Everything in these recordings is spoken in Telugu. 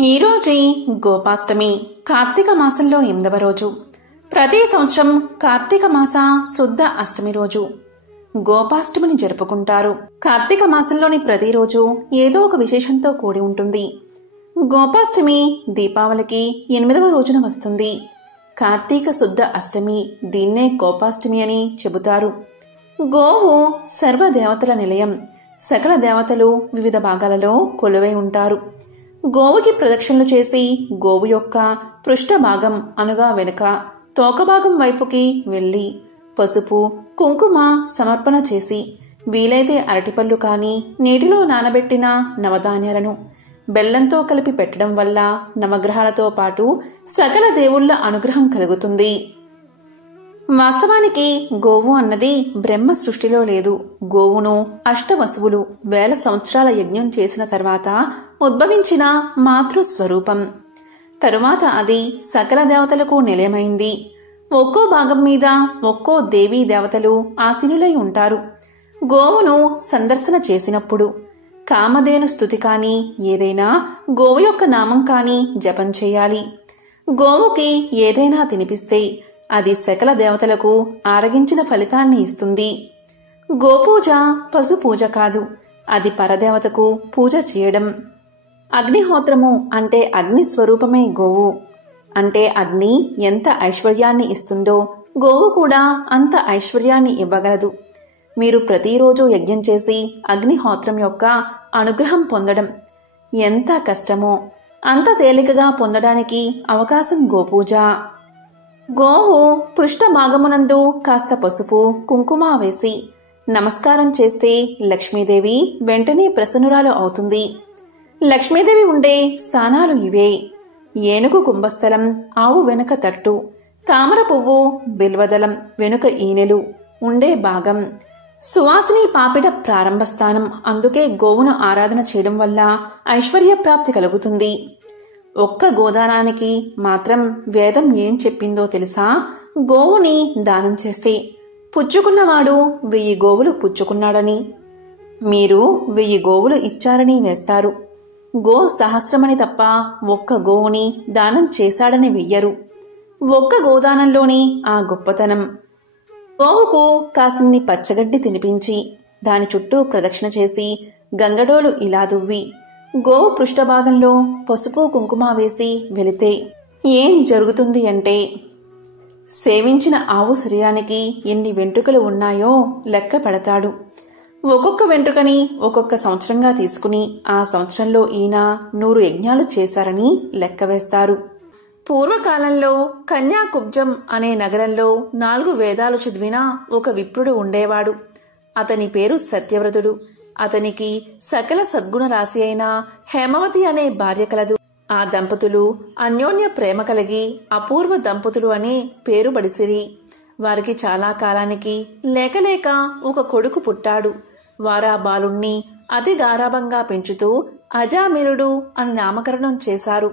ఈ రోజే గోపాష్టమి, కార్తీక మాసంలో 8వ రోజు. ప్రతి సంవత్సరం కార్తీక మాస శుద్ధ అష్టమి రోజు గోపాష్టమిని జరుపుకుంటారు. కార్తీక మాసంలోని ప్రతిరోజు ఏదో ఒక విశేషంతో కూడి ఉంటుంది. గోపాష్టమి దీపావళికి 8వ రోజున వస్తుంది. కార్తీక శుద్ధ అష్టమి, దీన్నే గోపాష్టమి అని చెబుతారు. గోవు సర్వదేవతల నిలయం. సకల దేవతలు వివిధ భాగాలలో కొలువై ఉంటారు. గోవుకి ప్రదక్షిణలు చేసి గోవు యొక్క పృష్ఠ భాగం అనుగా వెనుక తోకభాగం వైపుకి వెళ్లి పసుపు కుంకుమ సమర్పణ చేసి వీలైతే అరటిపళ్ళు కాని నీటిలో నానబెట్టిన నవధాన్యాలను బెల్లంతో కలిపి పెట్టడం వల్ల నవగ్రహాలతో పాటు సకల దేవుళ్ల అనుగ్రహం కలుగుతుంది. వాస్తవానికి గోవు అన్నది బ్రహ్మ సృష్టిలో లేదు. గోవును అష్టవసువులు వేల సంవత్సరాల యజ్ఞం చేసిన తర్వాత ఉద్భవించిన మాతృస్వరూపం. తరువాత అది సకల దేవతలకు నిలయమైంది. ఒక్కో భాగం మీద ఒక్కో దేవీ దేవతలు ఆసీనులై ఉంటారు. గోవును సందర్శన చేసినప్పుడు కామధేను స్తుతి కాని ఏదైనా గోవు యొక్క నామం కాని జపం చేయాలి. గోవుకి ఏదైనా తినిపిస్తే అది సకల దేవతలకు ఆరగించిన ఫలితాన్ని ఇస్తుంది. గోపూజ పశుపూజ కాదు, అది పరదేవతకు పూజ చేయడం. అగ్నిహోత్రము అంటే అగ్ని స్వరూపమే గోవు. అంటే అగ్ని ఎంత ఐశ్వర్యాన్ని ఇస్తుందో గోవు కూడా అంత ఐశ్వర్యాన్ని ఇవ్వగలదు. మీరు ప్రతిరోజు యజ్ఞం చేసి అగ్నిహోత్రం యొక్క అనుగ్రహం పొందడం ఎంత కష్టమో అంత తేలికగా పొందడానికి అవకాశం గోపూజ. గోవు పృష్ఠ భాగమునందు కాస్త పసుపు కుంకుమ వేసి నమస్కారం చేస్తే లక్ష్మీదేవి వెంటనే ప్రసన్నురాలు అవుతుంది. లక్ష్మీదేవి ఉండే స్థానాలు ఇవే: ఏనుగు కుంభస్థలం, ఆవు వెనుక తట్టు, తామర పువ్వు, బిల్వదళం వెనుక ఈనెలు ఉండే భాగం, సువాసిని పాపిట ప్రారంభ స్థానం. అందుకే గోవును ఆరాధన చేయడం వల్ల ఐశ్వర్య ప్రాప్తి కలుగుతుంది. ఒక్క గోదానానికి మాత్రం వేదం ఏం చెప్పిందో తెలుసా? గోవుని దానం చేస్తే పుచ్చుకున్నవాడు 1000 గోవులు పుచ్చుకున్నాడని, మీరు 1000 గోవులు ఇచ్చారని వేస్తారు. గో సహస్రమని తప్ప ఒక్క గోవుని దానం చేశాడని వెయ్యరు. ఒక్క గోదానంలోని ఆ గొప్పతనం. గోవుకు కాసిన్ని పచ్చగడ్డి తినిపించి దాని చుట్టూ ప్రదక్షిణ చేసి గంగడోలు ఇలా దువ్వి గోవు పృష్ఠభాగంలో పసుపు కుంకుమ వేసి వెళితే ఏం జరుగుతుంది అంటే, సేవించిన ఆవు శరీరానికి ఎన్ని వెంట్రుకలు ఉన్నాయో లెక్క పెడతాడు. ఒక్కొక్క వెంట్రుకని ఒక్కొక్క సంవత్సరంగా తీసుకుని ఆ సంవత్సరంలో ఈయన 100 యజ్ఞాలు చేశారని లెక్క వేస్తారు. పూర్వకాలంలో కన్యాకుబ్జం అనే నగరంలో 4 వేదాలు చదివిన ఒక విప్రుడు ఉండేవాడు. అతని పేరు సత్యవ్రతుడు. అతనికి సకల సద్గుణ రాశి అయిన హేమవతి అనే భార్య కలదు. ఆ దంపతులు అన్యోన్య ప్రేమ కలిగి అపూర్వ దంపతులు అనే పేరు బడిసిరి. వారికి చాలా కాలానికి లేకలేక ఒక కొడుకు పుట్టాడు. వారా బాలుణ్ణి అతి గారాభంగా పెంచుతూ అజామిరుడు అని నామకరణం చేశారు.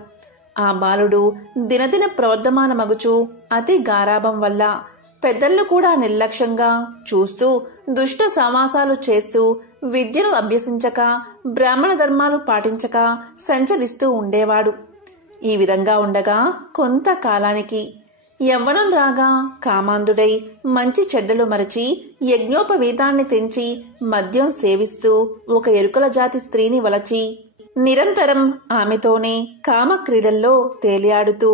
ఆ బాలుడు దినదిన ప్రవర్ధమానమగుచు అతి గారాభం వల్ల పెద్దలను కూడా నిర్లక్ష్యంగా చూస్తూ దుష్ట సమాసాలు చేస్తూ విద్యను అభ్యసించక బ్రాహ్మణ ధర్మాలు పాటించక సంచరిస్తూ ఉండేవాడు. ఈ విధంగా ఉండగా కొంతకాలానికి యవ్వనం రాగా కామాంధుడై మంచి చెడ్డలు మరచి యజ్ఞోపవీతాన్ని తెంచి మద్యం సేవిస్తూ ఒక ఎరుకల జాతి స్త్రీని వలచి నిరంతరం ఆమెతోనే కామక్రీడల్లో తేలియాడుతూ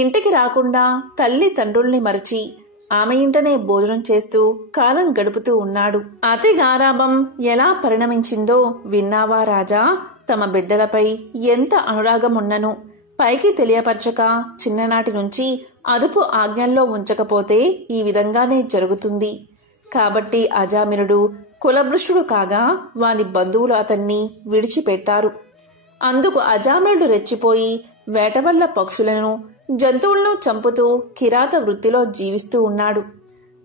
ఇంటికి రాకుండా తల్లి తండ్రుల్ని మరచి ఆమె ఇంటనే భోజనం చేస్తూ కాలం గడుపుతూ ఉన్నాడు. అతి గారాభం ఎలా పరిణమించిందో విన్నావా రాజా? తమ బిడ్డలపై ఎంత అనురాగమున్నను పైకి తెలియపరచక చిన్ననాటి నుంచి అదుపు ఆజ్ఞల్లో ఉంచకపోతే ఈ విధంగానే జరుగుతుంది. కాబట్టి అజామినుడు కులభృష్టుడు కాగా వాని బంధువులు అతన్ని విడిచిపెట్టారు. అందుకు అజామినుడు రెచ్చిపోయి వేట వల్ల పక్షులను జంతువులను చంపుతూ కిరాత వృత్తిలో జీవిస్తూ ఉన్నాడు.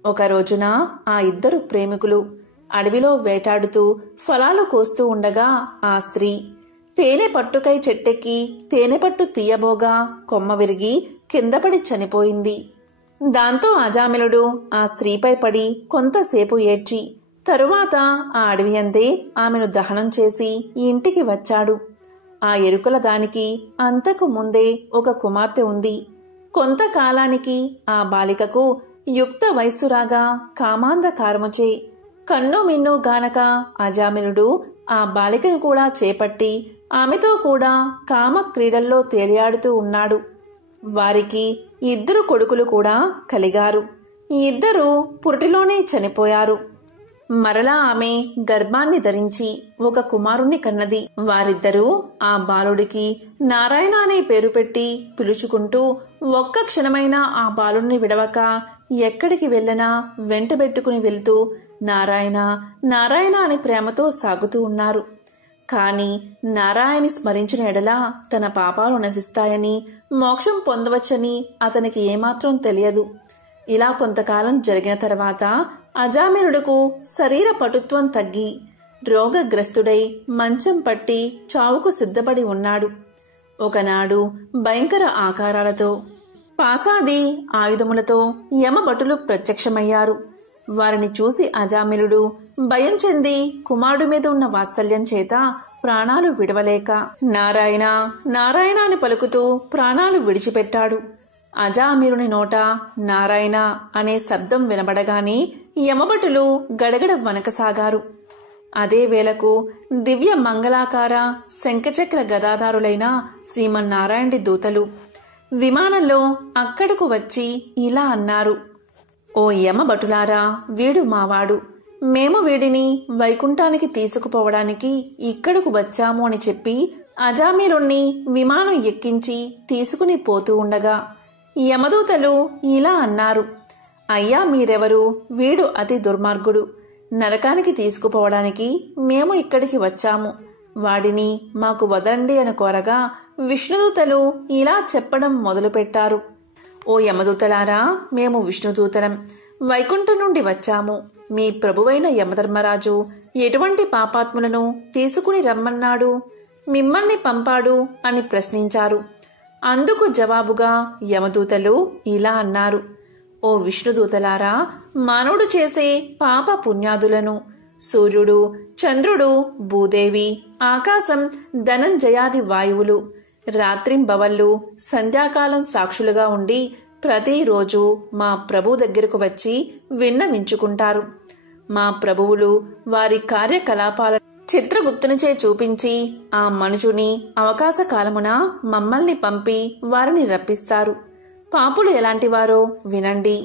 ఒక రోజున ఆ ఇద్దరు ప్రేమికులు అడవిలో వేటాడుతూ ఫలాలు కోస్తూ ఉండగా ఆ స్త్రీ తేనె పట్టుకై చెట్టెక్కి తేనెపట్టు తీయబోగా కొమ్మ విరిగి కిందపడి చనిపోయింది. దాంతో అజామినుడు ఆ స్త్రీపై పడి కొంతసేపు ఏడ్చి తరువాత ఆ అడవి అందే ఆమెను దహనం చేసి ఇంటికి వచ్చాడు. ఆ ఎరుకల దానికి అంతకు ముందే ఒక కుమార్తె ఉంది. కొంతకాలానికి ఆ బాలికకు యుక్త వయస్సు రాగా కామాంధకారముచే కన్ను మిన్ను గానక అజామినుడు ఆ బాలికను కూడా చేపట్టి ఆమెతో కూడా కామ క్రీడల్లో తేలియాడుతూ ఉన్నాడు. వారికి 2 కొడుకులు కూడా కలిగారు. ఈ 2 పురిటిలోనే చనిపోయారు. మరలా ఆమె గర్భాన్ని ధరించి ఒక కుమారుణ్ణి కన్నది. వారిద్దరూ ఆ బాలుడికి నారాయణ అనే పేరు పెట్టి పిలుచుకుంటూ ఒక్క క్షణమైనా ఆ బాలుణ్ణి విడవక ఎక్కడికి వెళ్ళినా వెంటబెట్టుకుని వెళ్తూ నారాయణ నారాయణ అని ప్రేమతో సాగుతూ ఉన్నారు. కాని నారాయణి స్మరించిన ఎడల తన పాపాలు నశిస్తాయని, మోక్షం పొందవచ్చని అతనికి ఏమాత్రం తెలియదు. ఇలా కొంతకాలం జరిగిన తర్వాత అజామినుడుకు శరీర పటుత్వం తగ్గి రోగగ్రస్తుడై మంచం పట్టి చావుకు సిద్ధపడి ఉన్నాడు. ఒకనాడు భయంకర ఆకారాలతో పాసాది ఆయుధములతో యమభటులు ప్రత్యక్షమయ్యారు. వారిని చూసి అజామిలుడు భయం చెంది కుమారుడి మీద ఉన్న వాత్సల్యం చేత ప్రాణాలు విడవలేక నారాయణ నారాయణ అని పలుకుతూ ప్రాణాలు విడిచిపెట్టాడు. అజామిరుని నోట నారాయణ అనే శబ్దం వినబడగానే యమభటులు గడగడ వనకసాగారు. అదే వేళకు దివ్య మంగళాకార శంఖచక్ర గదాధారులైన శ్రీమన్నారాయణుడి దూతలు విమానంలో అక్కడకు వచ్చి ఇలా అన్నారు: ఓ యమభటులారా, వీడు మావాడు. మేము వీడిని వైకుంఠానికి తీసుకుపోవడానికి ఇక్కడకు వచ్చాము అని చెప్పి అజామిరుణ్ణి విమానం ఎక్కించి తీసుకుని పోతూ ఉండగా యమదూతలు ఇలా అన్నారు: అయ్యా, మీరెవరు? వీడు అతి దుర్మార్గుడు. నరకానికి తీసుకుపోవడానికి మేము ఇక్కడికి వచ్చాము. వాడిని మాకు వదండి అని కోరగా విష్ణుదూతలు ఇలా చెప్పడం మొదలుపెట్టారు: ఓ యమదూతలారా, మేము విష్ణుదూతలం. వైకుంఠం నుండి వచ్చాము. మీ ప్రభువైన యమధర్మరాజు ఎటువంటి పాపాత్ములను తీసుకుని రమ్మన్నాడు, మిమ్మల్ని పంపాడు అని ప్రశ్నించారు. అందుకు జవాబుగా యమదూతలు ఇలా అన్నారు: ఓ విష్ణుదూతలారా, మానవుడు చేసే పాప పుణ్యాదులను సూర్యుడు, చంద్రుడు, భూదేవి, ఆకాశం, ధనంజయాది వాయువులు రాత్రింబవళ్ళు సంధ్యాకాలం సాక్షులుగా ఉండి ప్రతిరోజు మా ప్రభు దగ్గరకు వచ్చి విన్నవించుకుంటారు. మా ప్రభువులు వారి కార్యకలాపాల చిత్రగుప్తునిచే చూపించి ఆ మనుషుని అవకాశ కాలమున మమ్మల్ని పంపి వారిని రప్పిస్తారు. పాపులు ఎలాంటివారో వినండి.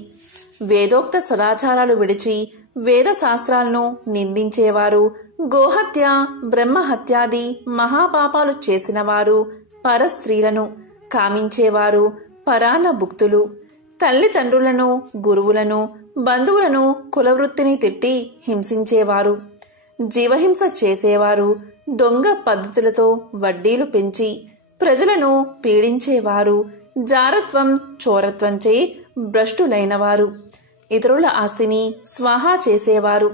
వేదోక్త సదాచారాలు విడిచి వేద శాస్త్రాలను నిందించేవారు, గోహత్య, బ్రహ్మహత్యాది మహాపాపాలు చేసినవారు, పరస్త్రీలను కామించేవారు, పరాన్న భుక్తులు, తల్లిదండ్రులను, గురువులను, బంధువులను, కులవృత్తిని తిట్టి హింసించేవారు, జీవహింస చేసేవారు, దొంగ పద్ధతులతో వడ్డీలు పెంచి ప్రజలను పీడించేవారు, జారత్వం, చోరత్వంచే భ్రష్టులైనవారు, ఇతరుల ఆస్తిని స్వాహా చేసేవారు,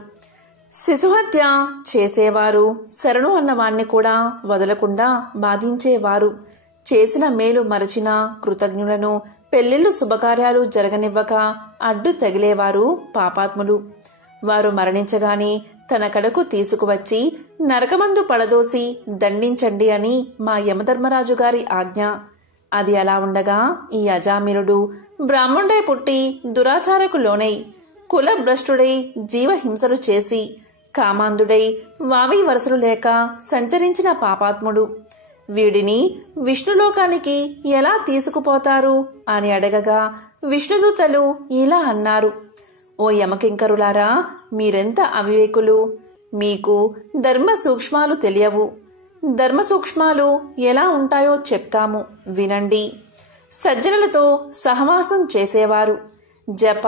శిశుహత్య చేసేవారు, శరణు అన్నవాణ్ణి కూడా వదలకుండా బాధించేవారు, చేసిన మేలు మరచిన కృతజ్ఞులను, పెళ్లిళ్లు శుభకార్యాలు జరగనివ్వక అడ్డు తగిలేవారు పాపాత్ములు. వారు మరణించగానే తన కడకు తీసుకువచ్చి నరకమందు పడదోసి దండించండి అని మా యమధర్మరాజు గారి ఆజ్ఞ. అది అలా ఉండగా ఈ అజామినుడు బ్రాహ్మణుడై పుట్టి దురాచారకు లోనై కులభ్రష్టుడై జీవహింసలు చేసి కామాంధుడై వావి వరసలు లేక సంచరించిన పాపాత్ముడు. వీడిని విష్ణులోకానికి ఎలా తీసుకుపోతారు అని అడగగా విష్ణుదూతలు ఇలా అన్నారు: ఓ యమకింకరులారా, మీరెంత అవివేకులు! మీకు ధర్మ సూక్ష్మాలు తెలియవు. ధర్మ సూక్ష్మాలు ఎలా ఉంటాయో చెప్తాము, వినండి. సజ్జనులతో సహవాసం చేసేవారు, జప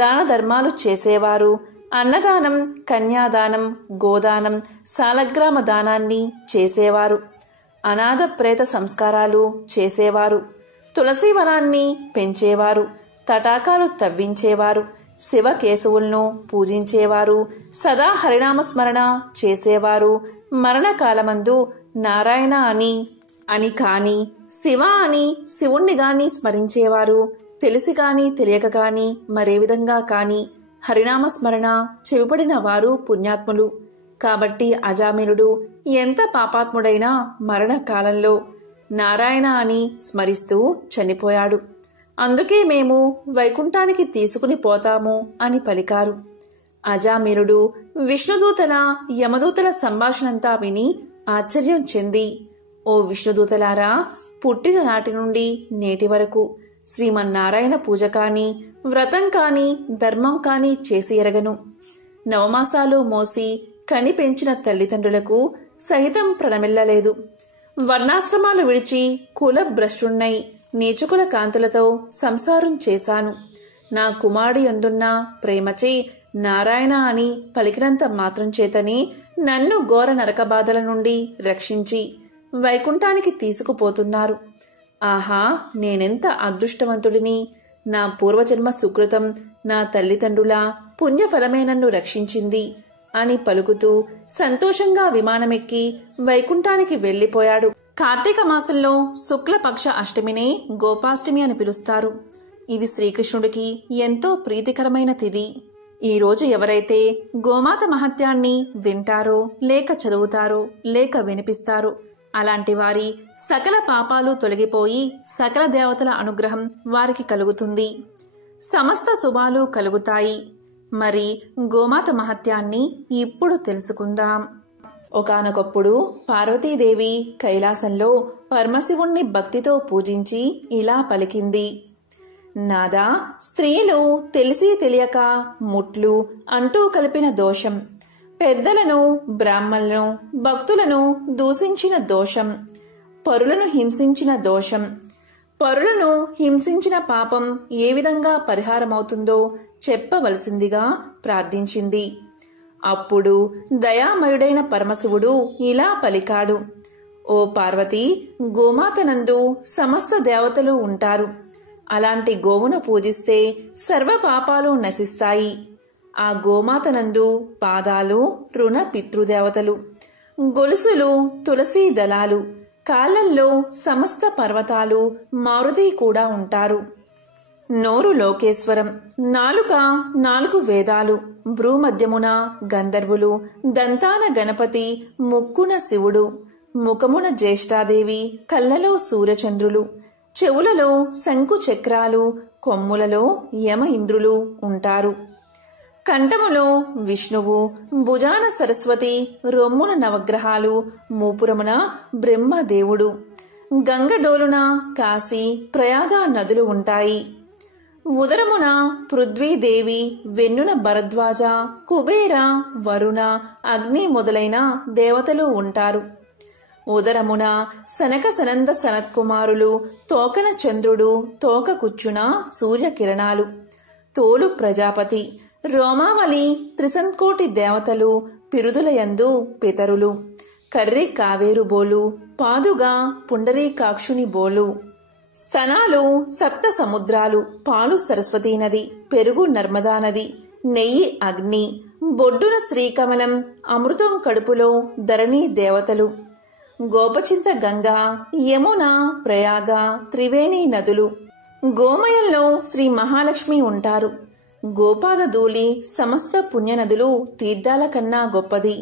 దాన ధర్మాలు చేసేవారు, అన్నదానం, కన్యాదానం, గోదానం, సాలగ్రామ దానాన్ని చేసేవారు, అనాథ ప్రేత సంస్కారాలు చేసేవారు, తులసీవనాన్ని పెంచేవారు, తటాకాలు తవ్వించేవారు, శివకేశవులను పూజించేవారు, సదా హరినామస్మరణ చేసేవారు, మరణకాలమందు నారాయణ అని కాని శివ అని శివుణ్ణి గాని స్మరించేవారు, తెలిసి గాని తెలియక గాని మరే విధంగా కాని హరినామస్మరణ చెవిపడిన వారు పుణ్యాత్ములు. కాబట్టి అజామినుడు ఎంత పాపాత్ముడైనా మరణకాలంలో నారాయణ అని స్మరిస్తూ చనిపోయాడు. అందుకే మేము వైకుంఠానికి తీసుకుని పోతాము అని పలికారు. అజామినుడు విష్ణుదూతల యమదూతల సంభాషణంతా విని ఆశ్చర్యం చెంది, ఓ విష్ణుదూతలారా, పుట్టిన నాటి నుండి నేటి వరకు శ్రీమన్నారాయణ పూజ కాని, వ్రతం కాని, ధర్మం కాని చేసి ఎరగను. నవమాసాలు మోసి కని పెంచిన తల్లిదండ్రులకు సహితం ప్రణమిల్లలేదు. వర్ణాశ్రమాలు విడిచి కుల భ్రష్టున్నై నీచుకుల కాంతులతో సంసారం చేశాను. నా కుమారుడి అందున్న ప్రేమచే నారాయణ అని పలికినంత మాత్రం చేతని నన్ను ఘోర నరక బాధల నుండి రక్షించి వైకుంఠానికి తీసుకుపోతున్నారు. ఆహా, నేనెంత అదృష్టవంతుడిని! నా పూర్వజన్మ సుకృతం, నా తల్లిదండ్రుల పుణ్యఫలమే నన్ను రక్షించింది అని పలుకుతూ సంతోషంగా విమానమెక్కి వైకుంఠానికి వెళ్లిపోయాడు. కార్తీక మాసంలో శుక్లపక్ష అష్టమినే గోపాష్టమి అని పిలుస్తారు. ఇది శ్రీకృష్ణుడికి ఎంతో ప్రీతికరమైన తిథి. ఈ రోజు ఎవరైతే గోమాత మహత్యాన్ని వింటారో, లేక చదువుతారో, లేక వినిపిస్తారో, అలాంటి వారి సకల పాపాలు తొలగిపోయి సకల దేవతల అనుగ్రహం వారికి కలుగుతుంది. సమస్త శుభాలు కలుగుతాయి. మరి గోమాత మహత్యాన్ని ఇప్పుడు తెలుసుకుందాం. ఒకానొకప్పుడు పార్వతీదేవి కైలాసంలో పరమశివుణ్ణి భక్తితో పూజించి ఇలా పలికింది: నాదా, స్త్రీలు తెలిసి తెలియక ముట్లు అంటూ కలిపిన దోషం, పెద్దలను, బ్రాహ్మణులను, భక్తులను దూషించిన దోషం, పరులను హింసించిన దోషం, పరులను హింసించిన పాపం ఏ విధంగా పరిహారమవుతుందో చెప్పవలసిందిగా ప్రార్థించింది. అప్పుడు దయామయుడైన పరమశివుడు ఇలా పలికాడు: ఓ పార్వతి, గోమాతనందు సమస్త దేవతలు ఉంటారు. అలాంటి గోవును పూజిస్తే సర్వ పాపాలు నశిస్తాయి. ఆ గోమాతనందు పాదాలు రుణ పితృదేవతలు, గొలుసులు తులసీ దళాలు, కాళ్ళల్లో సమస్త పర్వతాలు మారుతి కూడా ఉంటారు. నోరు లోకేశ్వరం, నాలుక 4 వేదాలు, భ్రూమధ్యమున గంధర్వులు, దంతాన గణపతి, ముక్కున శివుడు, ముఖమున జ్యేష్ఠాదేవి, కళ్ళలో సూర్యచంద్రులు, చెవులలో శంకు చక్రాలు, కొమ్ములలో యమ ఇంద్రులు ఉంటారు. కంఠములో విష్ణువు, భుజాన సరస్వతి, రొమ్మున నవగ్రహాలు, మూపురమున బ్రహ్మదేవుడు, గంగడోలున కాశీ, ప్రయాగ నదులు ఉంటాయి. ఉదరమున పృథ్వీదేవి, వెన్నున భరద్వాజ, కుబేర, వరుణ, అగ్ని మొదలైన దేవతలు ఉంటారు. ఉదరమున సనక సనంద సనత్కుమారులు, తోకన చంద్రుడు, తోక కుచ్చున సూర్యకిరణాలు, తోలు ప్రజాపతి, రోమావళి, త్రిసంకోటి దేవతలు, పిరుదులయందు పితరులు, కర్రి కావేరు బోలు, పాదుగా పుండరీకాక్షుని బోలు, స్తనాలు 7 సముద్రాలు, పాలు సరస్వతీ నది, పెరుగు నర్మదా నది, నెయ్యి అగ్ని, బొడ్డున శ్రీకమలం, అమృతం కడుపులో ధరణి దేవతలు, గోపచింత గంగా, యమున, ప్రయాగ, త్రివేణి నదులు, గోమయంలో శ్రీ మహాలక్ష్మి ఉంటారు. గోపాద ధూళి సమస్త పుణ్యనదులు తీర్థాల కన్నా గొప్పది.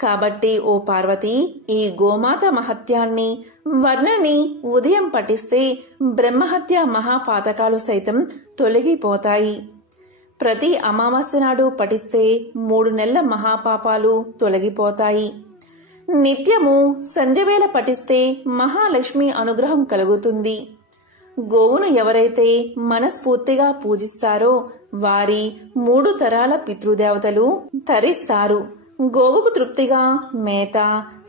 కాబట్టి ఓ పార్వతి, ఈ గోమాత మహత్యాన్ని వర్ణని ఉదయం పఠిస్తే బ్రహ్మహత్య మహాపాతకాలు సైతం తొలగిపోతాయి. ప్రతి అమావాస్య నాడు పఠిస్తే 3 నెలల మహాపాపాలు తొలగిపోతాయి. నిత్యము సంధ్యవేళ పఠిస్తే మహాలక్ష్మి అనుగ్రహం కలుగుతుంది. గోవును ఎవరైతే మనస్ఫూర్తిగా పూజిస్తారో వారి 3 తరాల పితృదేవతలు తరిస్తారు. గోవుకు తృప్తిగా మేత,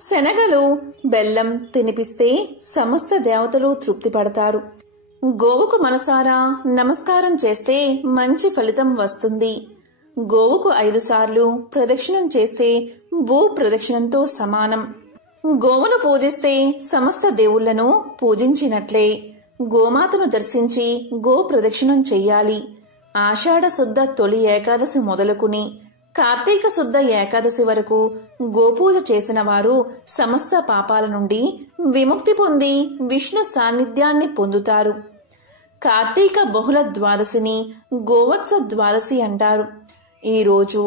శనగలు, బెల్లం తినిపిస్తే సమస్త దేవతలు తృప్తి పడతారు. గోవుకు మనసారా నమస్కారం చేస్తే మంచి ఫలితం వస్తుంది. గోవుకు 5 సార్లు ప్రదక్షిణం చేస్తే భూ ప్రదక్షిణంతో సమానం. గోవును పూజిస్తే సమస్త దేవుళ్లను పూజించినట్లే. గోమాతను దర్శించి గో ప్రదక్షిణం చెయ్యాలి. ఆషాఢ శుద్ధ తొలి ఏకాదశి మొదలుకుని కార్తీక శుద్ధ ఏకాదశి వరకు గోపూజ చేసిన వారు సమస్త పాపాల నుండి విముక్తి పొంది విష్ణు సాన్నిధ్యాన్ని పొందుతారు. కార్తీక బహుళ ద్వాదశిని గోవత్స ద్వాదశి అంటారు. ఈరోజు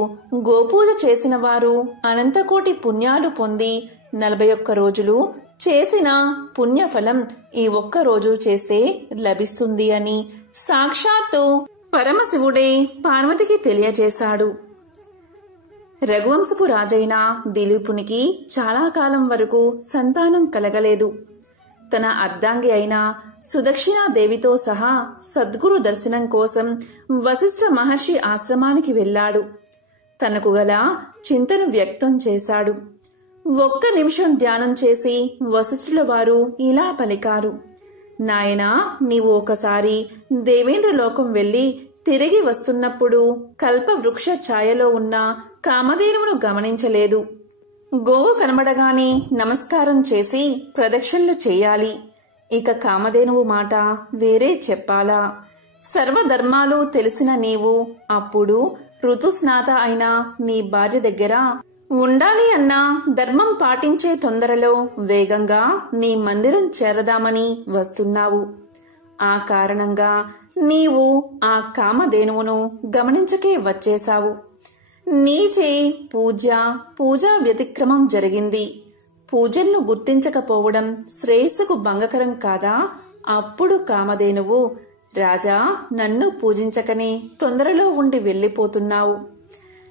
గోపూజ చేసిన వారు అనంతకోటి పుణ్యాలు పొంది 41 రోజులు చేసిన పుణ్యఫలం ఈ ఒక్క రోజు చేస్తే లభిస్తుంది అని సాక్షాత్తు పరమశివుడే పార్వతికి తెలియజేశాడు. రఘువంశపు రాజైన దిలీపునికి చాలా కాలం వరకు సంతానం కలగలేదు. తన అర్ధాంగి అయిన సుదక్షిణాదేవితో సహా సద్గురు దర్శనం కోసం వశిష్ఠ మహర్షి ఆశ్రమానికి వెళ్ళాడు. తనకు గల చింతను వ్యక్తం చేశాడు. ఒక్క నిమిషం ధ్యానం చేసి వశిష్ఠుల వారు ఇలా పలికారు: నాయనా, నీవు ఒకసారి దేవేంద్రలోకం వెళ్లి తిరిగి వస్తున్నప్పుడు కల్పవృక్ష ఛాయలో ఉన్న కామధేనువును గమనించలేదు. గోవు కనబడగానే నమస్కారం చేసి ప్రదక్షిణలు చేయాలి. ఇక కామధేనువు మాట వేరే చెప్పాలా? సర్వధర్మాలు తెలిసిన నీవు అప్పుడు ఋతుస్నాత అయిన నీ భార్య దగ్గర ఉండాలి అన్న ధర్మం పాటించే తొందరలో వేగంగా నీ మందిరం చేరదామని వస్తున్నావు. ఆ కారణంగా నీవు ఆ కామధేనువును గమనించకే వచ్చేశావు. నీచే పూజా వ్యతిక్రమం జరిగింది. పూజలను గుర్తించకపోవడం శ్రేయస్సుకు భంగకరం కాదా? అప్పుడు కామధేనువు, రాజా, నన్ను పూజించకనే తొందరలో ఉండి వెళ్లిపోతున్నావు.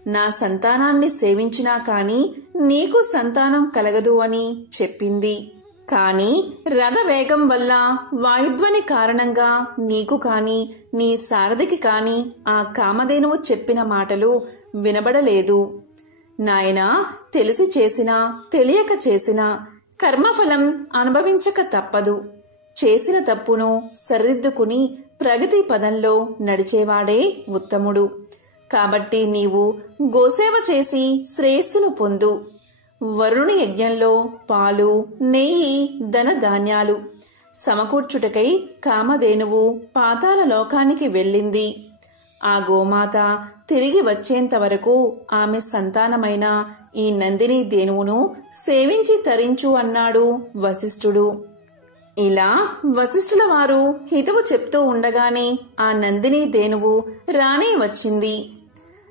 నా సంతానాన్ని సేవించినా కాని నీకు సంతానం కలగదు అని చెప్పింది. కాని రథవేగం వల్ల వాయుధ్వని కారణంగా నీకు కాని నీ సారథికి కాని ఆ కామధేనువు చెప్పిన మాటలు వినబడలేదు. నాయనా, తెలిసి చేసినా తెలియక చేసినా కర్మఫలం అనుభవించక తప్పదు. చేసిన తప్పును సరిదిద్దుకుని ప్రగతి పదంలో నడిచేవాడే ఉత్తముడు. కాబట్టి నీవు గోసేవ చేసి శ్రేయస్సును పొందు. వరుణుని యజ్ఞంలో పాలు, నెయ్యి, ధనధాన్యాలు సమకూర్చుటకై కామధేనువు పాతాళ లోకానికి వెళ్ళింది. ఆ గోమాత తిరిగి వచ్చేంత వరకు ఆమె సంతానమైన ఈ నందిని ధేనువును సేవించి తరించు అన్నాడు వశిష్ఠుడు. ఇలా వశిష్ఠుల వారు హితవు చెప్తూ ఉండగానే ఆ నందిని ధేనువు రానే వచ్చింది.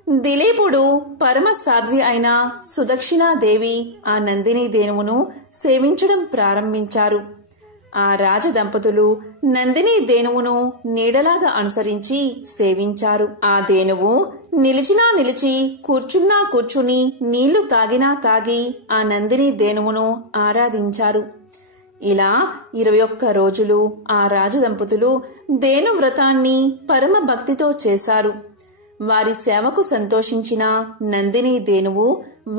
దిలీపుడు పరమ సాధ్వి అయిన సుదక్షిణాదేవి ఆ నందిని ధేనువును సేవించడం ప్రారంభించారు. ఆ రాజదంపతులు నందిని ధేనువును నీడలాగా అనుసరించి సేవించారు. ఆ ధేనువు నిలిచినా నిలిచి, కూర్చున్నా కూర్చుని, నీళ్లు తాగినా తాగి ఆ నందిని ధేనువును ఆరాధించారు. ఇలా 21 రోజులు ఆ రాజదంపతులు ధేను వ్రతాన్ని పరమ భక్తితో చేశారు. వారి సేవకు సంతోషించిన నందిని ధేనువు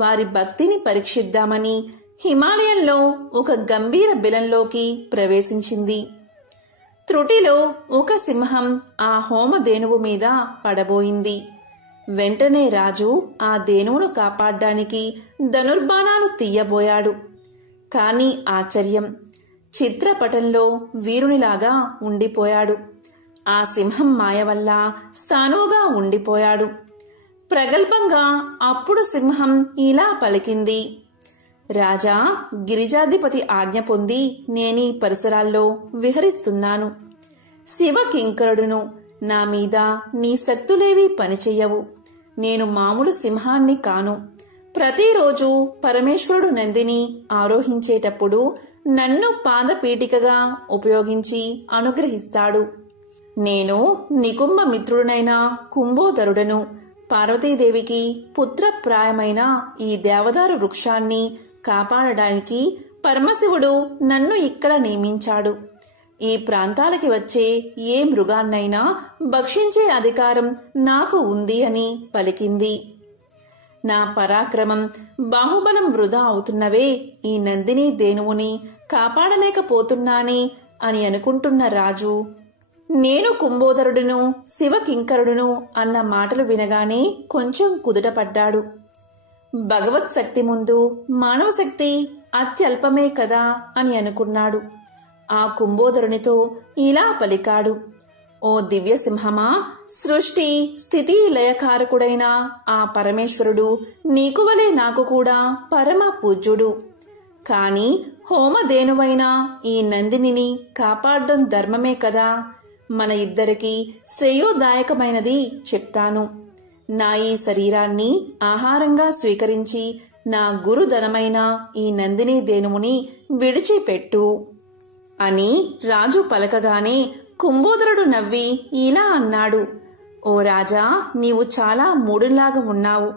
వారి భక్తిని పరీక్షిద్దామని హిమాలయంలో ఒక గంభీర బిలంలోకి ప్రవేశించింది. త్రుటిలో ఒక సింహం ఆ హోమధేనువు మీద పడబోయింది. వెంటనే రాజు ఆ ధేనువును కాపాడ్డానికి ధనుర్బాణాలు తీయబోయాడు. కాని ఆశ్చర్యం, చిత్రపటంలో వీరునిలాగా ఉండిపోయాడు. ఆ సింహం మాయ వల్ల స్థానువుగా ఉండిపోయాడు. ప్రగల్భంగా అప్పుడు సింహం ఇలా పలికింది: రాజా, గిరిజాధిపతి ఆజ్ఞ పొంది నేనీ పరిసరాల్లో విహరిస్తున్నాను. శివ కింకరుడును. నా మీద నీ శక్తులేవీ పనిచెయ్యవు. నేను మామూలు సింహాన్ని కాను. ప్రతిరోజు పరమేశ్వరుడు నందిని ఆరోహించేటప్పుడు నన్ను పాదపీఠికగా ఉపయోగించి అనుగ్రహిస్తాడు. నేను నికుంభ మిత్రుడనైన కుంభోదరుడను. పార్వతీదేవికి పుత్రప్రాయమైన ఈ దేవదారు వృక్షాన్ని కాపాడడానికి పరమశివుడు నన్ను ఇక్కడ నియమించాడు. ఈ ప్రాంతాలకి వచ్చే ఏ మృగాన్నైనా భక్షించే అధికారం నాకు ఉంది అని పలికింది. నా పరాక్రమం, బాహుబలం వృధా అవుతున్నవే, ఈ నందిని ధేనువుని కాపాడలేకపోతున్నానే అని అనుకుంటున్న రాజు, నేను కుంభోదరుడును, శివకింకరుడును అన్న మాటలు వినగానే కొంచెం కుదుటపడ్డాడు. భగవత్ శక్తి ముందు మానవ శక్తి అత్యల్పమే కదా అని అనుకున్నాడు. ఆ కుంభోదరునితో ఇలా పలికాడు: ఓ దివ్యసింహమా, సృష్టి స్థితి లయకారకుడైన ఆ పరమేశ్వరుడు నీకువలే నాకు కూడా పరమ పూజ్యుడు. కాని హోమధేనువైన ఈ నందినిని కాపాడడం ధర్మమే కదా. మన ఇద్దరికీ శ్రేయోదాయకమైనది చెప్తాను. నా ఈ శరీరాన్ని ఆహారంగా స్వీకరించి నా గురుధనమైన ఈ నందిని దేనుముని విడిచిపెట్టు అని రాజు పలకగానే కుంభోదరుడు నవ్వి ఇలా అన్నాడు, ఓ రాజా, నీవు చాలా మూడులాగా ఉన్నావు.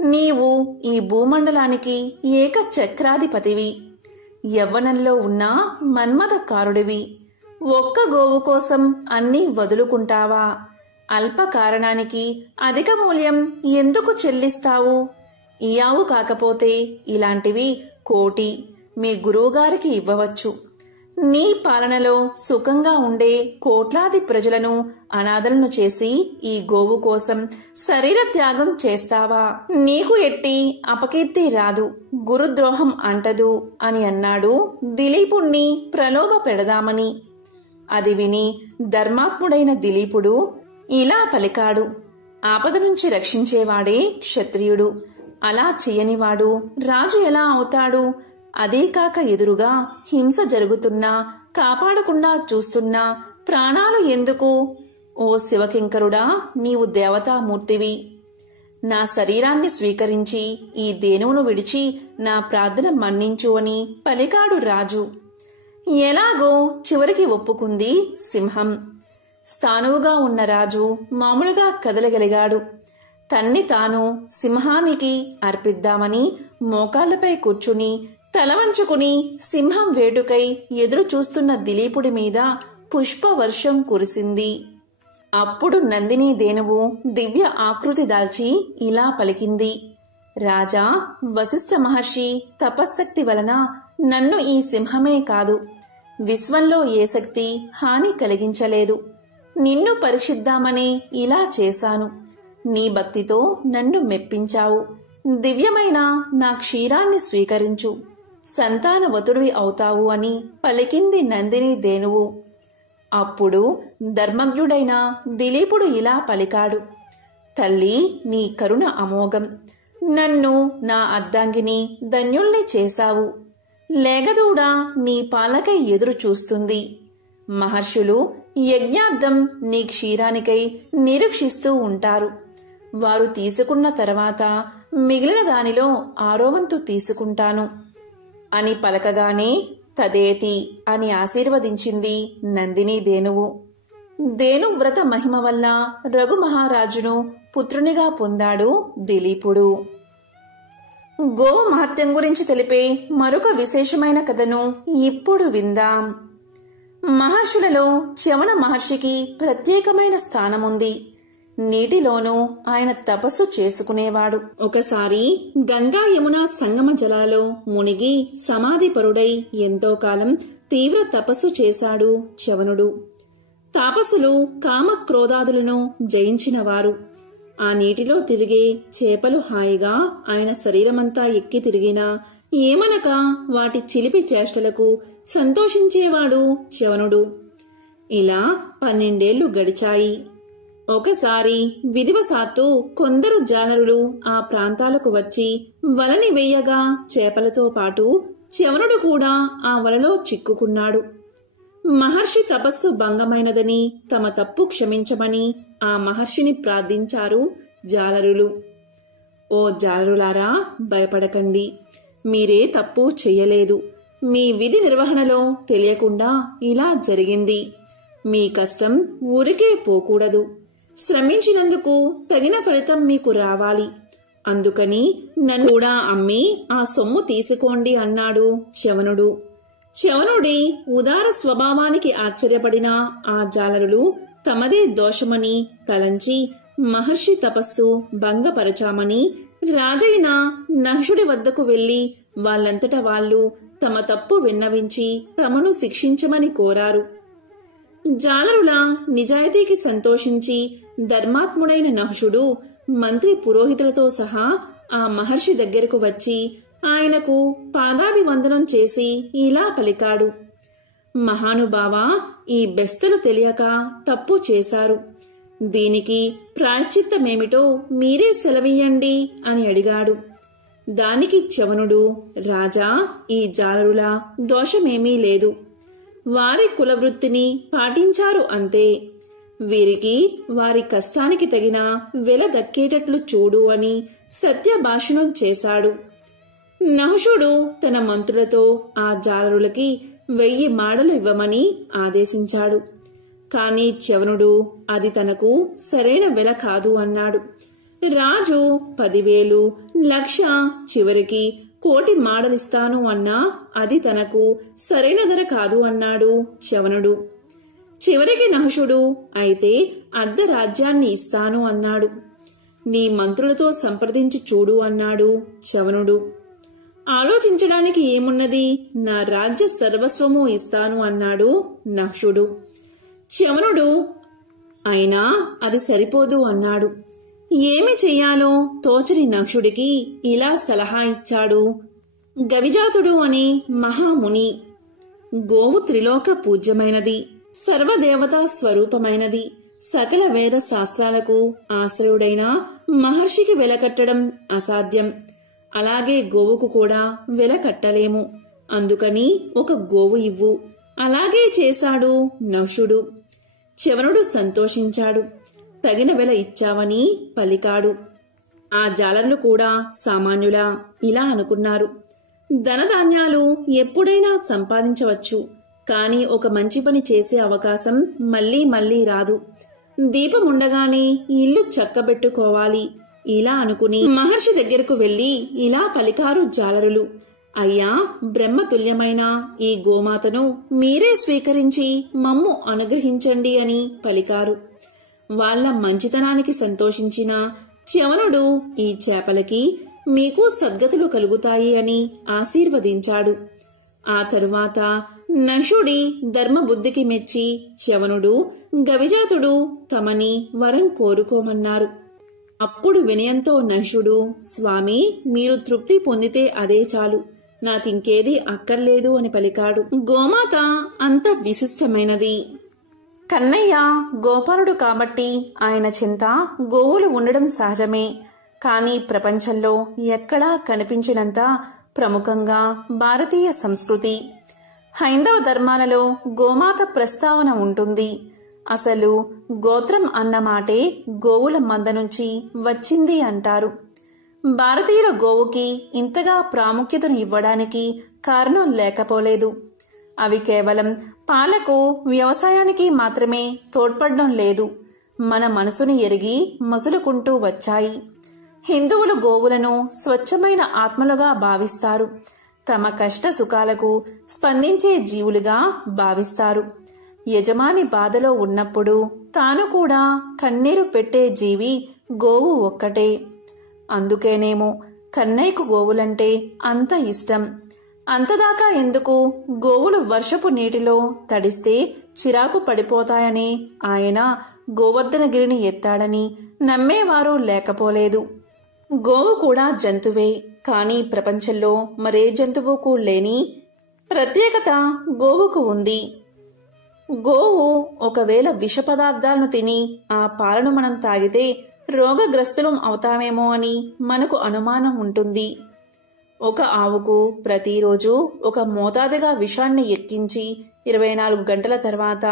నీవు ఈ భూమండలానికి ఏక చక్రాధిపతివి. యవ్వనంలో ఉన్న మన్మథకారుడివి. ఒక్క గోవు కోసం అన్నీ వదులుకుంటావా? అల్ప కారణానికి అధిక మూల్యం ఎందుకు చెల్లిస్తావు? ఈ ఆవు కాకపోతే ఇలాంటివి 1,00,00,000 మీ గురువుగారికి ఇవ్వవచ్చు. నీ పాలనలో సుఖంగా ఉండే కోట్లాది ప్రజలను అనాథలను చేసి ఈ గోవు కోసం శరీర త్యాగం చేస్తావా? నీకు ఎట్టి అపకీర్తి రాదు, గురుద్రోహం అంటదు అని అన్నాడు దిలీపుణ్ణి ప్రలోభ పెడదామని. అది విని ధర్మాత్ముడైన దిలీపుడు ఇలా పలికాడు, ఆపద నుంచి రక్షించేవాడే క్షత్రియుడు. అలా చెయ్యనివాడు రాజు ఎలా అవుతాడు? అదేకాక ఎదురుగా హింస జరుగుతున్నా కాపాడకుండా చూస్తున్నా ప్రాణాలు ఎందుకు? ఓ శివకింకరుడా, నీవు దేవతామూర్తివి. నా శరీరాన్ని స్వీకరించి ఈ దేనువును విడిచి నా ప్రార్థన మన్నించు అని పలికాడు రాజు. ఎలాగో చివరికి ఒప్పుకుంది సింహం. స్థానువుగా ఉన్న రాజు మామూలుగా కదలగలిగాడు. తన్ని తాను సింహానికి అర్పిద్దామని మోకాళ్లపై కూర్చుని తలవంచుకుని సింహం వేటుకై ఎదురు చూస్తున్న దిలీపుడి మీద పుష్పవర్షం కురిసింది. అప్పుడు నందిని దేనువు దివ్య ఆకృతి దాల్చి ఇలా పలికింది, రాజా, వశిష్ఠ మహర్షి తపశ్శక్తి వలన నన్ను ఈ సింహమే కాదు, విశ్వంలో ఏ శక్తి హాని కలిగించలేదు. నిన్ను పరీక్షిద్దామని ఇలా చేశాను. నీ భక్తితో నన్ను మెప్పించావు. దివ్యమైన నా క్షీరాన్ని స్వీకరించు, సంతానవతుడివి అవుతావు అని పలికింది నందిని దేనువు. అప్పుడు ధర్మజ్ఞుడైన దిలీపుడు ఇలా పలికాడు, తల్లి, నీ కరుణ అమోఘం. నన్ను నా అర్ధాంగిని ధన్యుల్ని చేశావు. లేగదూడ నీ పాలకై ఎదురు చూస్తుంది. మహర్షులు యజ్ఞార్థం నీ క్షీరానికై నిరీక్షిస్తూ ఉంటారు. వారు తీసుకున్న తర్వాత మిగిలిన దానిలో 6వ వంతు తీసుకుంటాను అని పలకగానే తదేతి అని ఆశీర్వదించింది నందిని దేనువు. దేనువ్రత మహిమ వల్ల రఘు మహారాజును పుత్రునిగా పొందాడు దిలీపుడు. గోవు మహత్యం గురించి తెలిపే మరొక విశేషమైన కథను ఇప్పుడు విందాం. మహర్షులలో చ్యవన మహర్షికి ప్రత్యేకమైన స్థానముంది. నీటిలోనూ ఆయన తపస్సు చేసుకునేవాడు. ఒకసారి గంగా యమున సంగమ జలాల్లో మునిగి సమాధిపరుడై ఎంతో కాలం తీవ్ర తపస్సు చేశాడు చ్యవనుడు. తాపసులు కామక్రోధాదులను జయించినవారు. ఆ నీటిలో తిరిగే చేపలు హాయిగా ఆయన శరీరమంతా ఎక్కి తిరిగినా ఏమనక వాటి చిలిపి చేష్టలకు సంతోషించేవాడు చ్యవనుడు. ఇలా 12 ఏళ్లు గడిచాయి. ఒకసారి విధివశాత్తు కొందరు జాలరులు ఆ ప్రాంతాలకు వచ్చి వలని వేయగా చేపలతో పాటు చ్యవనుడు కూడా ఆ వలలో చిక్కుకున్నాడు. మహర్షి తపస్సు భంగమైనదని తమ తప్పు క్షమించమని ఆ మహర్షిని ప్రార్థించారు జాలరులు. ఓ జాలరులారా, భయపడకండి. మీరే తప్పు చెయ్యలేదు. మీ విధి నిర్వహణలో తెలియకుండా ఇలా జరిగింది. మీ కష్టం ఊరికే పోకూడదు. శ్రమించినందుకు తగిన ఫలితం మీకు రావాలి. అందుకని నన్ను కూడా అమ్మి ఆ సొమ్ము తీసుకోండి అన్నాడు చ్యవనుడు. చ్యవనుడి ఉదార స్వభావానికి ఆశ్చర్యపడిన ఆ జాలరులు తమదే దోషమని తలంచి మహర్షి తపస్సు భంగపరచామని రాజైన నహుషుడి వద్దకు వెళ్లి వాళ్ళంతట వాళ్ళు తమ తప్పు విన్నవించి తమను శిక్షించమని కోరారు. జాలరుల నిజాయితీకి సంతోషించి ధర్మాత్ముడైన నహుషుడు మంత్రి పురోహితులతో సహా ఆ మహర్షి దగ్గరకు వచ్చి ఆయనకు పాదాభివందనం చేసి ఇలా పలికాడు, మహానుభావా, ఈ బెస్తలు తెలియక తప్పు చేశారు. దీనికి ప్రాయశ్చిత్తమేమిటో మీరే సెలవీయండి అని అడిగాడు. దానికి చ్యవనుడు, రాజా, ఈ జాలరుల దోషమేమీ లేదు. వారి కులవృత్తిని పాటించారు అంతే. వీరికి వారి కష్టానికి తగిన వెల దక్కేటట్లు చూడు అని సత్యభాషణం చేశాడు. నహుషుడు తన మంత్రులతో ఆ జాలరులకి 1000 మాడలు ఇవ్వమని ఆదేశించాడు. కాని చ్యవనుడు అది తనకు సరైన వెల కాదు అన్నాడు. రాజు 10,000, 1,00,000, చివరికి 1,00,000 మాడలిస్తాను అన్నా అది తనకు సరైన ధర కాదు అన్నాడు చ్యవనుడు. చివరికి నహుషుడు అయితే అర్ధరాజ్యాన్ని ఇస్తాను అన్నాడు. నీ మంత్రులతో సంప్రదించి చూడు అన్నాడు చ్యవనుడు. ఆలోచించడానికి ఏమున్నది, నా రాజ్య సర్వస్వము ఇస్తాను అన్నాడు నహుషుడు. చ్యవనుడు అయినా అది సరిపోదు అన్నాడు. ఏమి చెయ్యాలో తోచని నహుషుడికి ఇలా సలహా ఇచ్చాడు గవిజాతుడు అనే మహాముని. గోవు త్రిలోక పూజ్యమైనది, సర్వదేవతా స్వరూపమైనది. సకల వేద శాస్త్రాలకు ఆశ్రయుడైన మహర్షికి వెలకట్టడం అసాధ్యం. అలాగే గోవుకు కూడా వెల కట్టలేము. అందుకని ఒక గోవు ఇవ్వు. అలాగే చేశాడు నహుషుడు. చ్యవనుడు సంతోషించాడు. తగిన వెల ఇచ్చావని పలికాడు. ఆ జాలర్లు కూడా సామాన్యులా ఇలా అనుకున్నారు. ధనధాన్యాలు ఎప్పుడైనా సంపాదించవచ్చు, కాని ఒక మంచి పని చేసే అవకాశం మళ్లీ మళ్లీ రాదు. దీపముండగానే ఇల్లు చక్కబెట్టుకోవాలి ఇలా అనుకుని మహర్షి దగ్గరకు వెళ్లి ఇలా పలికారు జాలరులు. అయ్యా, బ్రహ్మతుల్యమైన ఈ గోమాతను మీరే స్వీకరించి మమ్ము అనుగ్రహించండి అని పలికారు. వాళ్ల మంచితనానికి సంతోషించిన చ్యవనుడు ఈ చేపలకి మీకు సద్గతులు కలుగుతాయి అని ఆశీర్వదించాడు. ఆ తరువాత నహుషుడి ధర్మబుద్ధికి మెచ్చి చ్యవనుడు, గవిజాతుడు తమని వరం కోరుకోమన్నారు. అప్పుడు వినయంతో నహుషుడు, స్వామి, మీరు తృప్తి పొందితే అదే చాలు, నాకింకేదీ అక్కర్లేదు అని పలికాడు. గోమాత అంత విశిష్టమైనది. కన్నయ్య గోపాలుడు కాబట్టి ఆయన చింత గోవులు ఉండడం సహజమే. కాని ప్రపంచంలో ఎక్కడా కనిపించినంత ప్రముఖంగా భారతీయ సంస్కృతి, హైందవ ధర్మాలలో గోమాత ప్రస్తావన ఉంటుంది. అసలు గోత్రం అన్నమాటే గోవుల మంద నుంచి వచ్చింది అంటారు. భారతీయుల గోవుకి ఇంతగా ప్రాముఖ్యతను ఇవ్వడానికి కారణం లేకపోలేదు. అవి కేవలం పాలకు, వ్యవసాయానికి మాత్రమే తోడ్పడడం లేదు, మన మనసుని ఎరిగి మసులుకుంటూ వచ్చాయి. హిందువులు గోవులను స్వచ్ఛమైన ఆత్మలుగా భావిస్తారు. తమ కష్ట సుఖాలకు స్పందించే జీవులుగా భావిస్తారు. యజమాని బాధలో ఉన్నప్పుడు తాను కూడా కన్నీరు పెట్టే జీవి గోవు ఒక్కటే. అందుకేనేమో కన్నయ్యకు గోవులంటే అంత ఇష్టం. అంతదాకా ఎందుకు, గోవులు వర్షపు నీటిలో తడిస్తే చిరాకు పడిపోతాయని ఆయన గోవర్ధనగిరిని ఎత్తాడని నమ్మేవారు లేకపోలేదు. గోవు కూడా జంతువే, కాని ప్రపంచంలో మరే జంతువుకు లేని ప్రత్యేకత గోవుకు ఉంది. గోవు ఒకవేళ విష పదార్థాలను తిని ఆ పాలను మనం తాగితే రోగగ్రస్తులం అవుతామేమో అని మనకు అనుమానం ఉంటుంది. ఒక ఆవుకు ప్రతిరోజు ఒక మోతాదుగా విషాన్ని ఎక్కించి 24 గంటల తర్వాత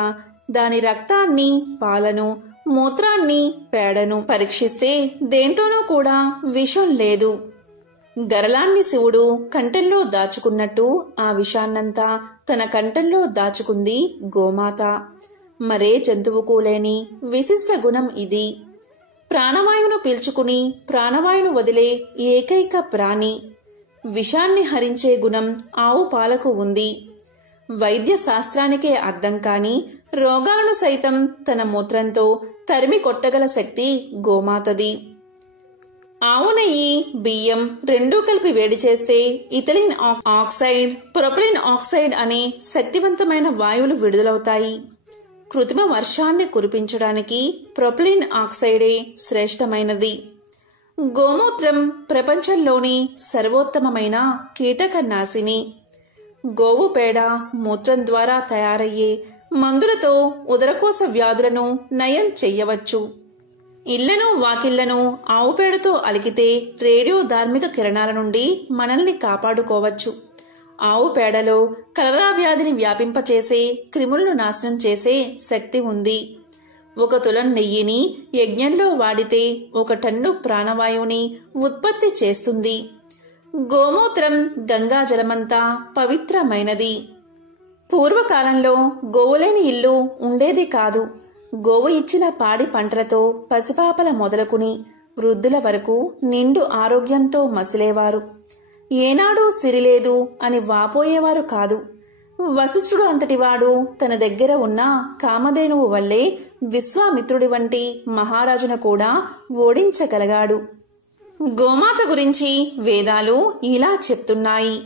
దాని రక్తాన్ని, పాలను, మూత్రాన్ని, పేడను పరీక్షిస్తే దేంట్లోనూ కూడా విషం లేదు. గరళాన్ని శివుడు కంఠంలో దాచుకున్నట్టు ఆ విషాన్నంతా తన కంఠంలో దాచుకుంది గోమాత. మరే జంతువుకు లేని విశిష్ట గుణం ఇది. ప్రాణవాయువును పీల్చుకుని ప్రాణవాయువును వదిలే ఏకైక ప్రాణి. విషాన్ని హరించే గుణం ఆవు పాలకు ఉంది. వైద్య శాస్త్రానికే అర్థం కాని రోగాలను సైతం తన మూత్రంతో తరిమి కొట్టగల శక్తి గోమాతది. ఆవు నెయ్యి, బియ్యం రెండూ కలిపి వేడి చేస్తే ఇథిలిన్ ఆక్సైడ్, ప్రొపలిన్ ఆక్సైడ్ అనే శక్తివంతమైన వాయువులు విడుదలవుతాయి. కృత్రిమ వర్షాన్ని కురిపించడానికి ప్రొపలిన్ ఆక్సైడే శ్రేష్టమైనది. గోమూత్రం ప్రపంచంలోని సర్వోత్తమమైన కీటక నాశిని. గోవు పేడ, మూత్రం ద్వారా తయారయ్యే మందులతో ఉదరకోశ వ్యాధులను నయం చెయ్యవచ్చు. ఇళ్లను, వాకిళ్లను ఆవు పేడతో అలికితే రేడియో ధార్మిక కిరణాల నుండి మనల్ని కాపాడుకోవచ్చు. ఆవు పేడలో కలరా వ్యాధిని వ్యాపింపచేసే, క్రిములను నాశనం చేసే శక్తి ఉంది. 1 తులం నెయ్యిని యజ్ఞంలో వాడితే 1 టన్ను ప్రాణవాయువుని ఉత్పత్తి చేస్తుంది. గోమూత్రం గంగాజలమంతా పవిత్రమైనది. పూర్వకాలంలో గోవులేని ఇల్లు ఉండేది కాదు. గోవు ఇచ్చిన పాడి పంటలతో పసిపాపల మొదలుకుని వృద్ధుల వరకు నిండు ఆరోగ్యంతో మసిలేవారు. ఏనాడూ సిరిలేదు అని వాపోయేవారు కాదు. వశిష్ఠుడు అంతటివాడు తన దగ్గర ఉన్న కామధేనువు వల్లే విశ్వామిత్రుడి వంటి మహారాజును కూడా ఓడించగలిగాడు. గోమాత గురించి వేదాలు ఇలా చెప్తున్నాయి.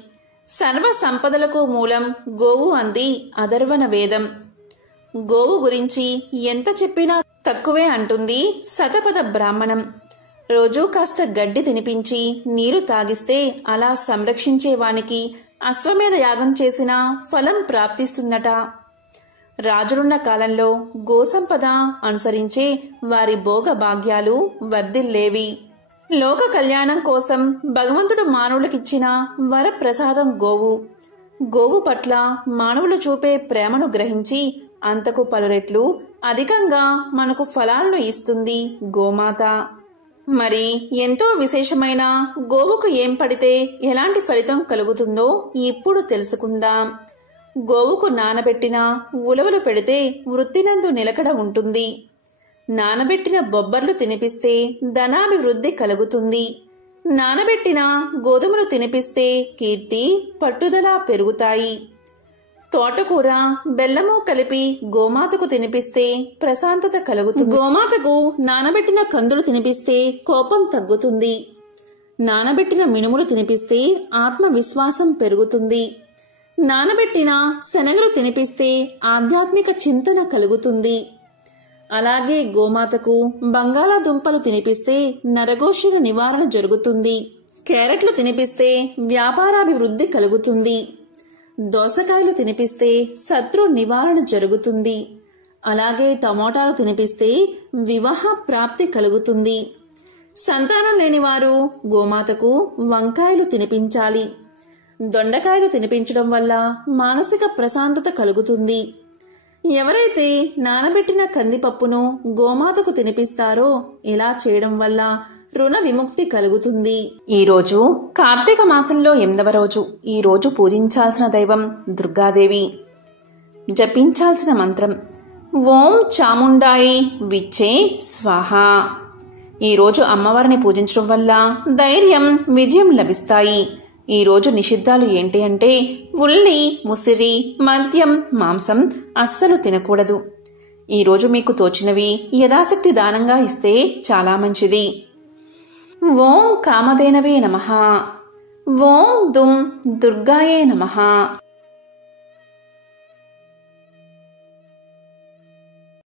సర్వ సంపదలకు మూలం గోవు అంది అథర్వణ వేదం. గోవు గురించి ఎంత చెప్పినా తక్కువే అంటుంది శతపథ బ్రాహ్మణం. రోజూ కాస్త గడ్డి తినిపించి నీరు తాగిస్తే అలా సంరక్షించేవానికి అశ్వమేధ యాగం చేసిన ఫలం ప్రాప్తిస్తుందట. రాజులున్న కాలంలో గోసంపద అనుసరించే వారి భోగ భాగ్యాలు వర్ధిల్లేవి. లోక కళ్యాణం కోసం భగవంతుడు మానవులకిచ్చిన వరప్రసాదం గోవు. గోవు పట్ల మానవులు చూపే ప్రేమను గ్రహించి అంతకు పలురెట్లు అధికంగా మనకు ఫలాలను ఇస్తుంది గోమాత. మరి ఎంతో విశేషమైన గోవుకు ఏం పడితే ఎలాంటి ఫలితం కలుగుతుందో ఇప్పుడు తెలుసుకుందాం. గోవుకు నానబెట్టిన ఉలవలు పెడితే వృత్తినందు నిలకడ ఉంటుంది. నానబెట్టిన బొబ్బర్లు తినిపిస్తే ధనాభివృద్ధి కలుగుతుంది. నానబెట్టిన గోధుమలు తినిపిస్తే కీర్తి పట్టుదల పెరుగుతాయి. తోటకూర బెల్లము కలిపి గోమాతకు తినిపిస్తే ప్రశాంతత కలుగుతుంది. గోమాతకు నానబెట్టిన కందులు తినిపిస్తే కోపం తగ్గుతుంది. నానబెట్టిన మినుములు తినిపిస్తే ఆత్మవిశ్వాసం పెరుగుతుంది. నానబెట్టిన శనగలు తినిపిస్తే ఆధ్యాత్మిక చింతన కలుగుతుంది. అలాగే గోమాతకు బంగాళాదుంపలు తినిపిస్తే నరఘోషుల నివారణ జరుగుతుంది. క్యారెట్లు తినిపిస్తే వ్యాపారాభివృద్ధి కలుగుతుంది. దోసకాయలు తినిపిస్తే శత్రు నివారణ జరుగుతుంది. అలాగే టమోటాలు తినిపిస్తే వివాహ ప్రాప్తి కలుగుతుంది. సంతానం లేనివారు గోమాతకు వంకాయలు తినిపించాలి. దొండకాయలు తినిపించడం వల్ల మానసిక ప్రశాంతత కలుగుతుంది. ఎవరైతే నానబెట్టిన కందిపప్పును గోమాతకు తినిపిస్తారో ఇలా చేయడం వల్ల రుణ విముక్తి కలుగుతుంది. ఈరోజు కార్తీక మాసంలో 8వ రోజు. ఈ రోజు పూజించాల్సిన దైవం దుర్గాదేవి. జపించాల్సిన మంత్రం ఓం చాముండాయి విచ్చే స్వాహ. ఈరోజు అమ్మవారిని పూజించడం వల్ల ధైర్యం విజయం లభిస్తాయి. ఈరోజు నిషిద్ధాలు ఏంటి అంటే ఉల్లి, ముసిరి, మద్యం, మాంసం అస్సలు తినకూడదు. ఈరోజు మీకు తోచినవి యథాశక్తి దానంగా ఇస్తే చాలా మంచిది. ఓం కామధేనవే నమః. ఓం దుం దుర్గాయే నమః.